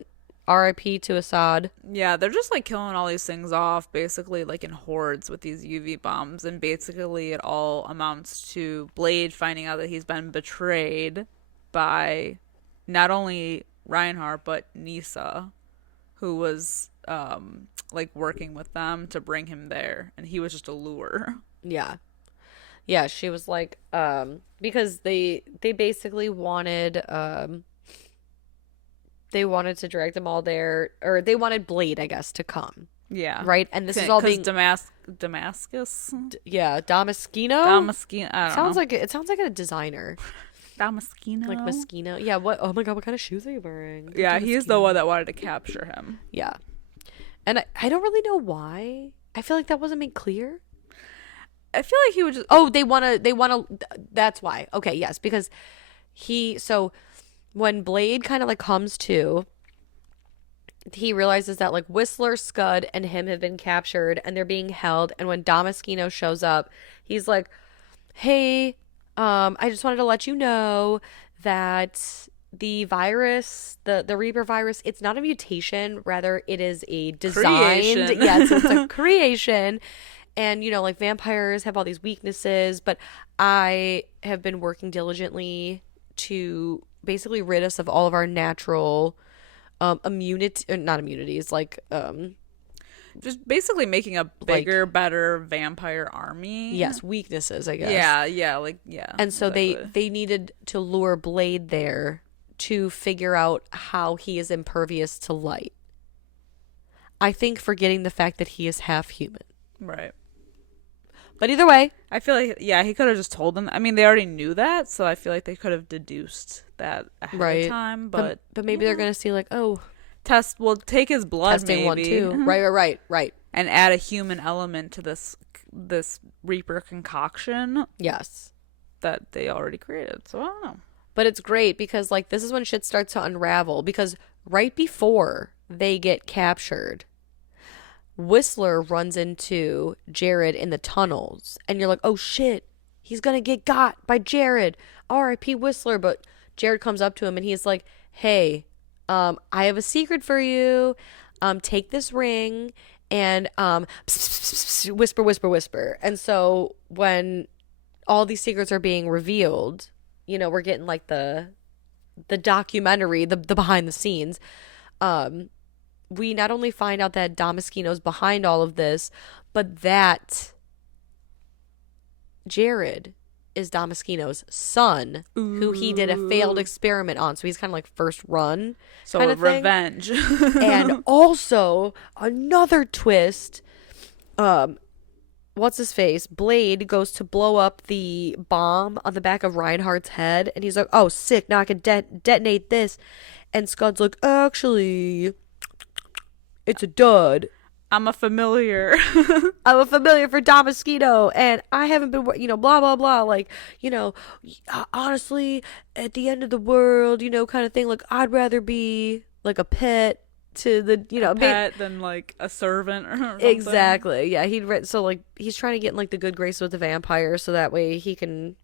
R.I.P. to Assad. Yeah, they're just, like, killing all these things off, basically, like, in hordes with these UV bombs. And basically, it all amounts to Blade finding out that he's been betrayed by not only Reinhardt, but Nisa, who was, like, working with them to bring him there. And he was just a lure. Yeah. Yeah, she was like, because they basically wanted, they wanted to drag them all there, or they wanted Blade, I guess, to come. Yeah. Right? And this is all being... Damascus? Yeah, Damaskino? Damaskino, I don't know. It sounds like a designer. Damaskino? Like Moschino. Yeah, what? Oh my god, what kind of shoes are you wearing? Yeah, he's the one that wanted to capture him. Yeah. And I don't really know why. I feel like that wasn't made clear. I feel like he would just... Oh, they want to... That's why. Okay, yes, because so when Blade kind of like comes to, he realizes that like Whistler, Scud, and him have been captured and they're being held. And when Damaskino shows up, he's like, hey, I just wanted to let you know that the virus, the Reaper virus, it's not a mutation. Rather, it is a designed... Creation. Yes, it's a creation. And, like, vampires have all these weaknesses, but I have been working diligently to basically rid us of all of our natural not immunities, like... just basically making a bigger, better vampire army. Yes, weaknesses, I guess. Yeah. And so exactly. they needed to lure Blade there to figure out how he is impervious to light. I think forgetting the fact that he is half human. Right. But either way, I feel like, he could have just told them. I mean, they already knew that, so I feel like they could have deduced that ahead of time. But maybe they're going to see, like, we'll take his blood, testing maybe. 1, 2. Right. And add a human element to this Reaper concoction. Yes. That they already created. So I don't know. But it's great because, like, this is when shit starts to unravel. Because right before they get captured, Whistler runs into Jared in the tunnels. And you're like, oh, shit. He's going to get got by Jared. R.I.P. Whistler. But Jared comes up to him and he's like, hey, I have a secret for you. Take this ring and whisper, whisper, whisper. And so when all these secrets are being revealed, we're getting like the documentary, the behind the scenes. We not only find out that Damaskino's behind all of this, but that Jared is Damaskino's son, who he did a failed experiment on. So he's kind of like first run. So kind of revenge. And also another twist. What's his face? Blade goes to blow up the bomb on the back of Reinhardt's head. And he's like, oh, sick. Now I can detonate this. And Scud's like, actually, It's a dud. I'm a familiar. I'm a familiar for Damaskino, and I haven't been, blah, blah, blah. Like, honestly, at the end of the world, kind of thing. Like, I'd rather be like a pet to the, a pet than like a servant or something. Exactly. Yeah. So like, he's trying to get in like the good graces with the vampire so that way he can,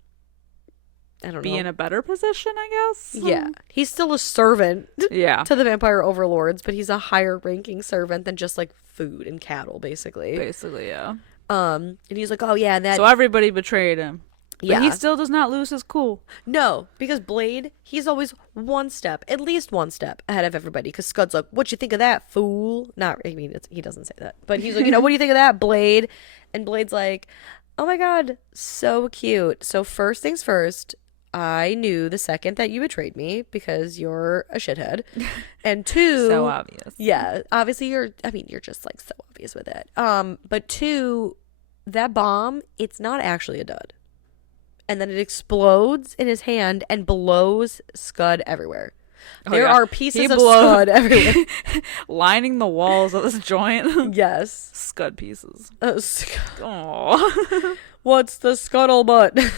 I don't know. Be in a better position, I guess. Yeah. He's still a servant yeah. to the vampire overlords, but he's a higher ranking servant than just like food and cattle, basically. Basically, yeah. And he's like, oh yeah, that. So everybody betrayed him. But yeah. he still does not lose his cool. No, because Blade, he's always at least one step ahead of everybody. Because Scud's like, what you think of that, fool? He doesn't say that. But he's like, what do you think of that, Blade? And Blade's like, oh my god, so cute. So first things first, I knew the second that you betrayed me because you're a shithead. And two, so obvious. Yeah, obviously you're just like so obvious with it. But two, that bomb, it's not actually a dud. And then it explodes in his hand and blows Scud everywhere. There are pieces of Scud everywhere. Lining the walls of this joint. Yes. Scud pieces. Aww. What's the scuttlebutt?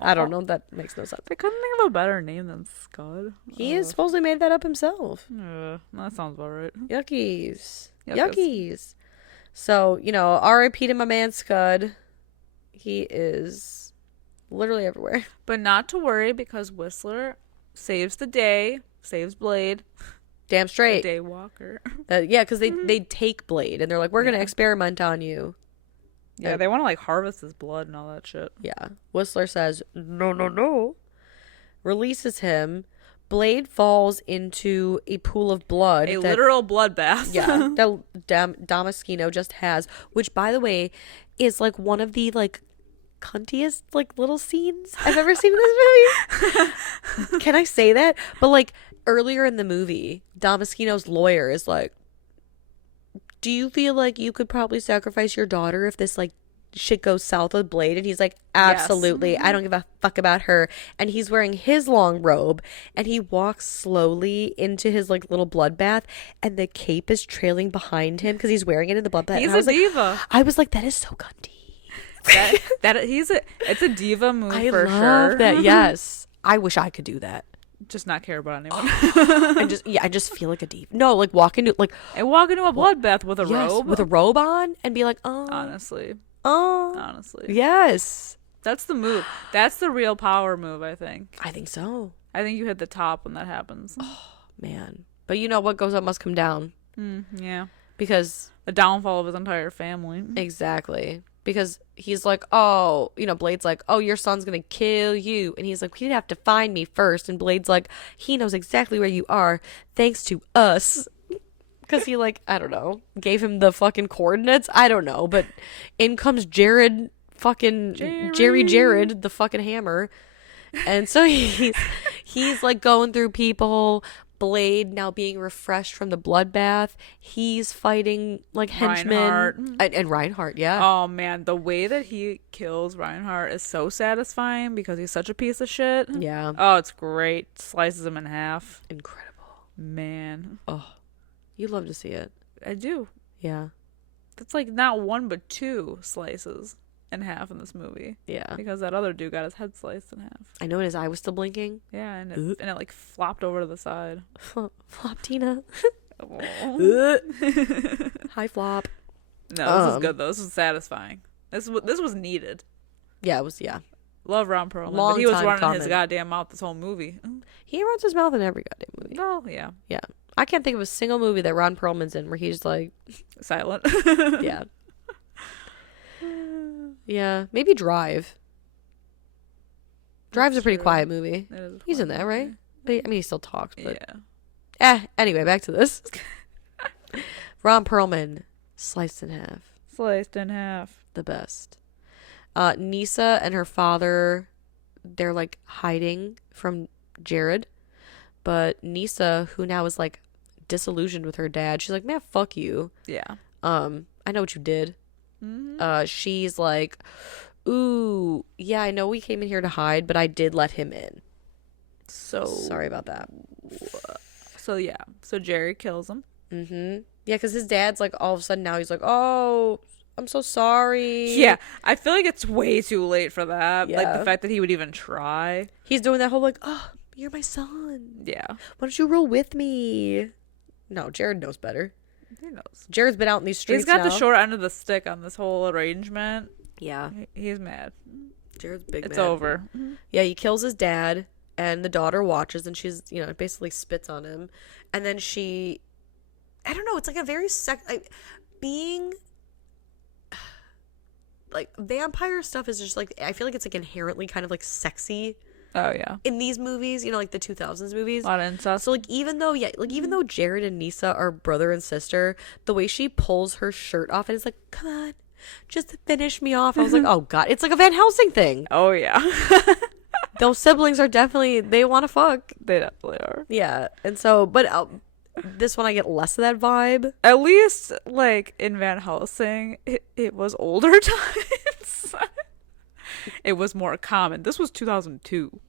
I don't know. That makes no sense. I couldn't think of a better name than Scud. He has supposedly made that up himself. That sounds about right. Yuckies. So, R.I.P. to my man Scud. He is literally everywhere. But not to worry, because Whistler saves the day, saves Blade. Damn straight. Daywalker. Yeah, because they take Blade and they're like, we're going to experiment on you. Yeah, they want to like harvest his blood and all that shit. Yeah. Whistler says, no. Releases him. Blade falls into a pool of blood. A literal bloodbath. Yeah. That Damaskino just has. Which, by the way, is like one of the like cuntiest like little scenes I've ever seen in this movie. Can I say that? But like earlier in the movie, Damaskino's lawyer is like, do you feel like you could probably sacrifice your daughter if this like shit goes south with Blade? And he's like, absolutely. Yes. I don't give a fuck about her. And he's wearing his long robe and he walks slowly into his like little bloodbath and the cape is trailing behind him because he's wearing it in the bloodbath. He's a diva. I was like, that is so cunty. It's a diva move. I for love sure. that. Yes. I wish I could do that. Just not care about anyone. I just feel like a diva. No, like walk into a bloodbath with a robe. With a robe on and be like, oh. Honestly. Yes. That's the move. That's the real power move, I think. I think so. I think you hit the top when that happens. Oh, man. But what goes up must come down. Yeah. Because the downfall of his entire family. Exactly. Because he's like, oh, Blade's like, oh, your son's going to kill you. And he's like, he'd have to find me first. And Blade's like, he knows exactly where you are thanks to us. Because he like, I don't know, gave him the fucking coordinates. I don't know. But in comes Jared, Jared, the fucking hammer. And so he's like going through people. Blade now being refreshed from the bloodbath. He's fighting like henchmen and Reinhardt. Yeah. Oh man, the way that he kills Reinhardt is so satisfying because he's such a piece of shit. Yeah. Oh, it's great. Slices him in half. Incredible. Man. Oh, you love to see it. I do. Yeah. That's like not one but two slices in half in this movie. Yeah. Because that other dude got his head sliced in half. I know, and his eye was still blinking. Yeah, and it like flopped over to the side. Flop Tina. Hi flop. No, this is good though. This is satisfying. This was needed. Yeah, it was. Yeah. Love Ron Perlman. But he was running his goddamn mouth this whole movie. He runs his mouth in every goddamn movie. Oh yeah. Yeah. I can't think of a single movie that Ron Perlman's in where he's like silent. Yeah. Yeah, maybe Drive. Drive's a pretty quiet movie. He's in that, right? But, he still talks, but yeah. Anyway, back to this. Ron Perlman, sliced in half. The best. Nisa and her father, they're like hiding from Jared, but Nisa, who now is like disillusioned with her dad, she's like, man, fuck you. Yeah. I know what you did. Mm-hmm. She's like, ooh, yeah, I know we came in here to hide, but I did let him in. So sorry about that. So yeah, so Jerry kills him. Mm-hmm. Yeah, because his dad's like, all of a sudden now he's like, oh, I'm so sorry. Yeah, I feel like it's way too late for that. Yeah. Like, the fact that he would even try. He's doing that whole like, oh, you're my son. Yeah. Why don't you roll with me? No, Jared knows better. He knows. Jared's been out in these streets. He's got now. the short end of the stick on this whole arrangement. Yeah. He's mad. Jared's big It's mad. over. Yeah, he kills his dad, and the daughter watches, and she's, basically spits on him. And then she, I don't know, it's like a very being, like, vampire stuff is just like, I feel like it's like inherently kind of like sexy. Oh, yeah. In these movies, like the 2000s movies. A lot of incest. So, like, even though Jared and Nisa are brother and sister, the way she pulls her shirt off and is like, come on, just finish me off. I was like, oh, God. It's like a Van Helsing thing. Oh, yeah. Those siblings are definitely, they want to fuck. They definitely are. Yeah. And so, but this one I get less of that vibe. At least, like, in Van Helsing, it was older times. It was more common. This was 2002.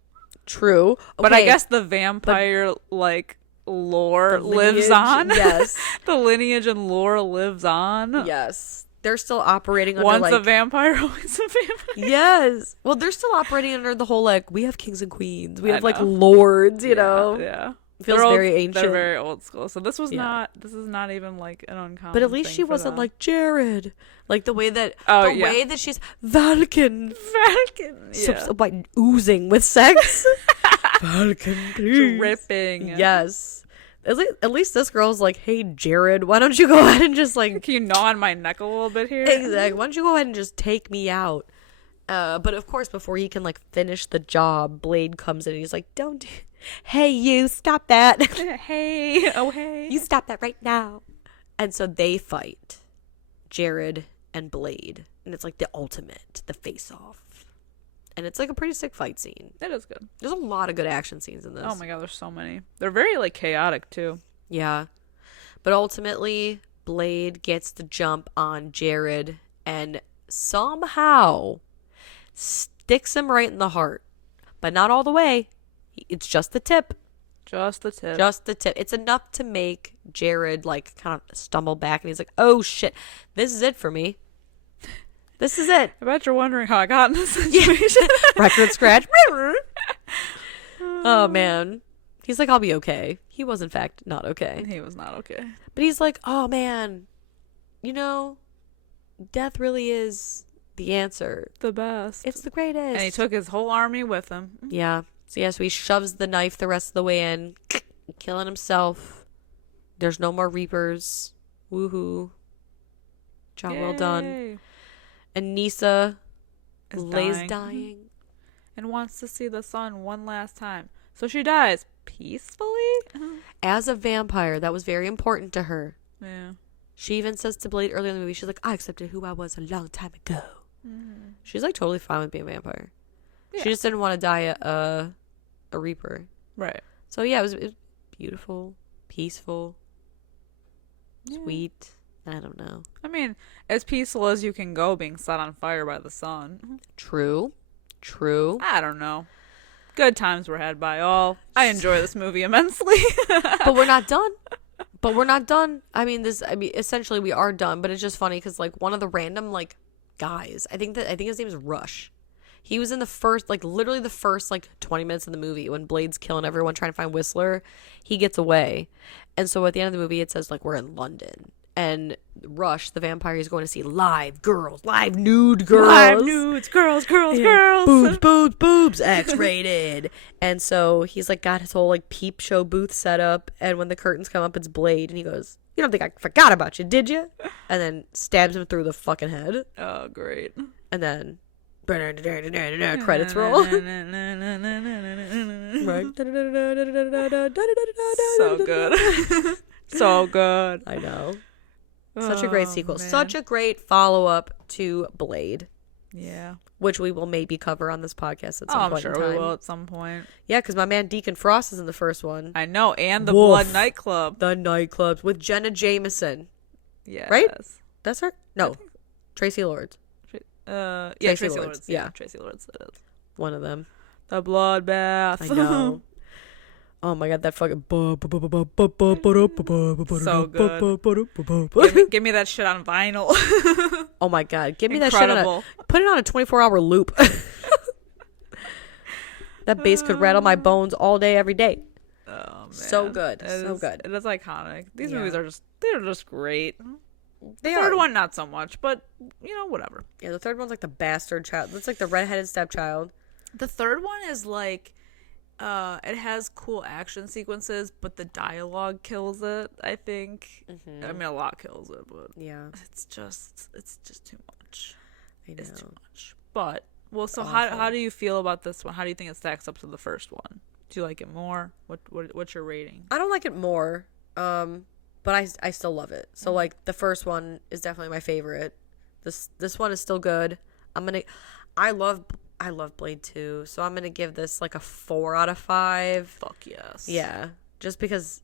True. Okay. But I guess the vampire, like, lore lives on. Yes. The lineage and lore lives on. Yes. They're still operating under, Once like, a vampire, always a vampire. Yes. Well, they're still operating under the whole, like, we have kings and queens. We have, like, lords, you know? Yeah. It feels very ancient. They're very old school. So this is not even, like, an uncommon But at least thing she for wasn't them. like Jared. Like the way that way that she's Valken. Like oozing with sex. Valken, please. Dripping. Yes. At least this girl's like, hey Jared, why don't you go ahead and just like, can you gnaw on my neck a little bit here? Exactly. Why don't you go ahead and just take me out? But of course, before he can like finish the job, Blade comes in and he's like, don't hey you, stop that. Hey, oh hey. You stop that right now. And so they fight, Jared and Blade. And it's like the ultimate, the face-off. And it's like a pretty sick fight scene. It is good. There's a lot of good action scenes in this. Oh my god, there's so many. They're very like chaotic too. Yeah. But ultimately, Blade gets the jump on Jared and somehow sticks him right in the heart. But not all the way. It's just the tip. Just the tip. Just the tip. It's enough to make Jared like kind of stumble back and he's like, oh shit, this is it for me. This is it. I bet you're wondering how I got in this situation. Record scratch. Oh man. He's like, I'll be okay. He was in fact not okay. He was not okay. But he's like, oh man, death really is the answer. The best. It's the greatest. And he took his whole army with him. Yeah. So he shoves the knife the rest of the way in, killing himself. There's no more Reapers. Woohoo. Job well done. And Nisa lays dying. And wants to see the sun one last time. So she dies peacefully? As a vampire, that was very important to her. Yeah. She even says to Blade earlier in the movie, she's like, I accepted who I was a long time ago. Mm-hmm. She's like totally fine with being a vampire. Yeah. She just didn't want to die a Reaper. Right. So yeah, it was beautiful, peaceful, sweet. I don't know. I mean, as peaceful as you can go being set on fire by the sun. True. I don't know. Good times were had by all. I enjoy this movie immensely. But we're not done. I mean, essentially we are done, but it's just funny because like one of the random like guys, I think his name is Rush. He was in the first, like literally the first like 20 minutes of the movie when Blade's killing everyone trying to find Whistler. He gets away. And so at the end of the movie, it says like we're in London. And Rush, the vampire, is going to see live nude girls. Live nudes, girls. Boobs, X-rated. And so he's like got his whole like peep show booth set up. And when the curtains come up, it's Blade. And he goes, you don't think I forgot about you, did you? And then stabs him through the fucking head. Oh, great. And then credits roll. So good. So good. I know. Such a great sequel. Man. Such a great follow-up to Blade. Yeah. Which we will maybe cover on this podcast at some point in time. I'm sure we will at some point. Yeah, because my man Deacon Frost is in the first one. I know, and the Blood Nightclub. The nightclubs with Jenna Jameson. Yes. Right? That's her? No. Tracy Lords. Tracy Lords. Yeah, Tracy Lords. It is. One of them. The Bloodbath. I know. Oh my god, that fucking so good. Give me that shit on vinyl. Oh my god, give me Incredible. that shit put it on a 24-hour loop. That bass could rattle my bones all day, every day. Oh man, so good, so good. It is iconic. These movies are just great. The third one, not so much, but whatever. Yeah, the third one's like the bastard child. That's like the redheaded stepchild. The third one is like, it has cool action sequences, but the dialogue kills it. I think. Mm-hmm. I mean, a lot kills it, but yeah, it's just too much. I know. It's too much. But so how do you feel about this one? How do you think it stacks up to the first one? Do you like it more? What's your rating? I don't like it more. But I still love it. So like the first one is definitely my favorite. This one is still good. I love Blade 2, so I'm gonna give this like a 4 out of 5. Fuck yes. Yeah. Just because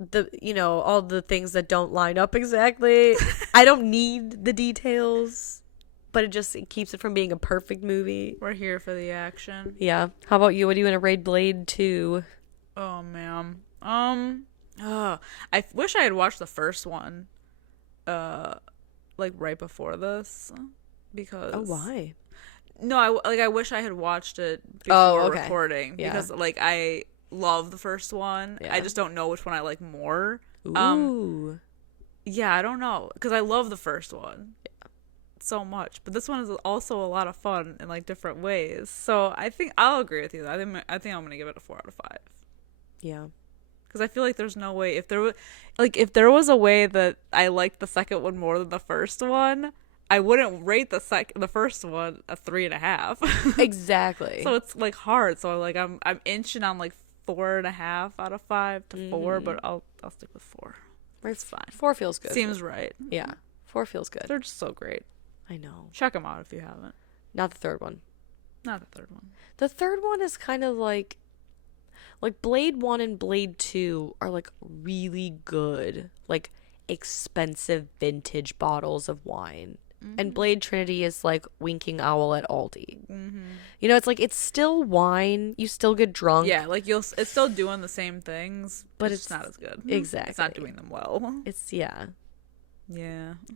all the things that don't line up exactly. I don't need the details, but it keeps it from being a perfect movie. We're here for the action. Yeah. How about you? What are you gonna rate Blade 2? Oh man. I wish I had watched the first one, like right before this, because. Oh, why? No, I wish I had watched it before recording, because like I love the first one. Yeah. I just don't know which one I like more. Ooh. Yeah, I don't know, because I love the first one so much, but this one is also a lot of fun in like different ways. So I think I'll agree with you. I think I'm gonna give it a 4 out of 5. Yeah. Because I feel like there's no way, if there was a way that I liked the second one more than the first one, I wouldn't rate the first one a 3.5. Exactly. So it's like hard. So like I'm inching on like 4.5 out of 5 to 4, but I'll stick with 4. It's fine. 4 feels good. Seems right. Yeah, 4 feels good. They're just so great. I know. Check them out if you haven't. Not the third one. Not the third one. The third one is kind of like Blade 1 and Blade 2 are like really good, like expensive vintage bottles of wine. Mm-hmm. And Blade Trinity is like Winking Owl at Aldi. Mm-hmm. It's like, it's still wine. You still get drunk. Yeah, like it's still doing the same things, but it's not as good. Exactly. It's not doing them well. Yeah.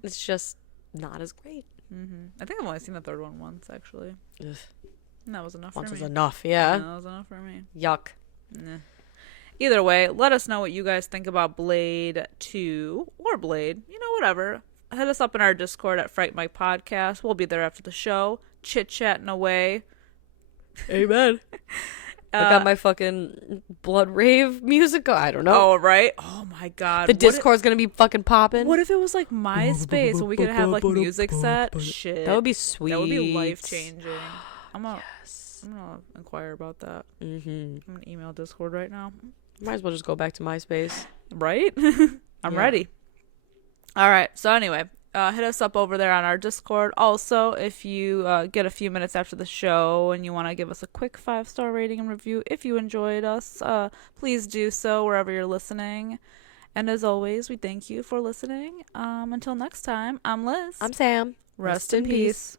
It's just not as great. Mm-hmm. I think I've only seen the third one once, actually. Ugh. And that was enough once for me. Once was enough, yeah. That was enough for me. Yuck. Nah. Either way, let us know what you guys think about Blade 2 or Blade. Whatever. Hit us up in our Discord at Fright Mic Podcast. We'll be there after the show, chit-chatting away. Amen. I got my fucking blood rave music. I don't know. Oh, right? Oh, my God. The Discord's going to be fucking popping. What if it was like MySpace and we could have like music set? Shit. That would be sweet. That would be life-changing. I'm going to inquire about that. Mm-hmm. I'm going to email Discord right now. Might as well just go back to MySpace. Right? I'm ready. All right. So anyway, hit us up over there on our Discord. Also, if you get a few minutes after the show and you want to give us a quick 5-star rating and review if you enjoyed us, please do so wherever you're listening. And as always, we thank you for listening. Until next time, I'm Liz. I'm Sam. Rest in peace.